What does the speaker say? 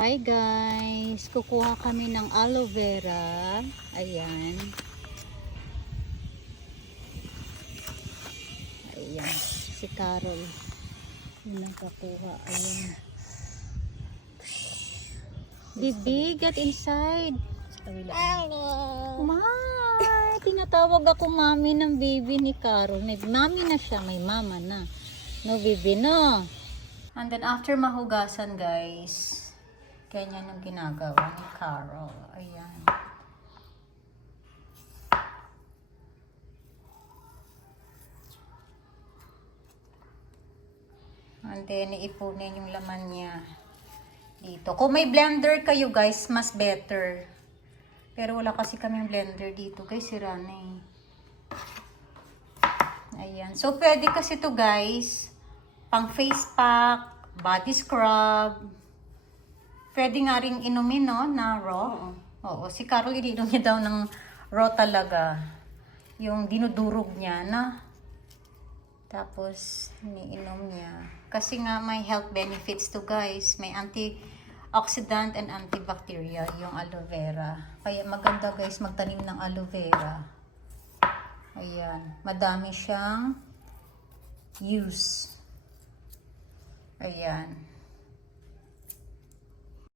Hi guys, kukuha kami ng aloe vera. Ayan. Ayan, si Carol. Yung nakakuha. Ayan. Bibi, get inside. Sa kabila. Mahal! Tinatawag ako mami ng baby ni Carol. May mami na siya, may mama na. No, baby, no. And then after mahugasan, guys, ganyan yung ginagawa ni Carol. Ayan. And then, iipunin yung laman niya dito. Kung may blender kayo, guys, mas better. Pero wala kasi kaming blender dito, guys. Sira na eh. Ayan. So, pwede kasi to guys, pang face pack, body scrub. Pwede nga rin inumin, no? Na raw. Oo. Si Carol, ininom niya daw ng raw talaga. Yung dinudurog niya, na. Tapos, iniinom niya. Kasi nga, may health benefits to, guys. May antioxidant and antibacterial yung aloe vera. Kaya maganda, guys, magtanim ng aloe vera. Ayan. Madami siyang use. Ayan.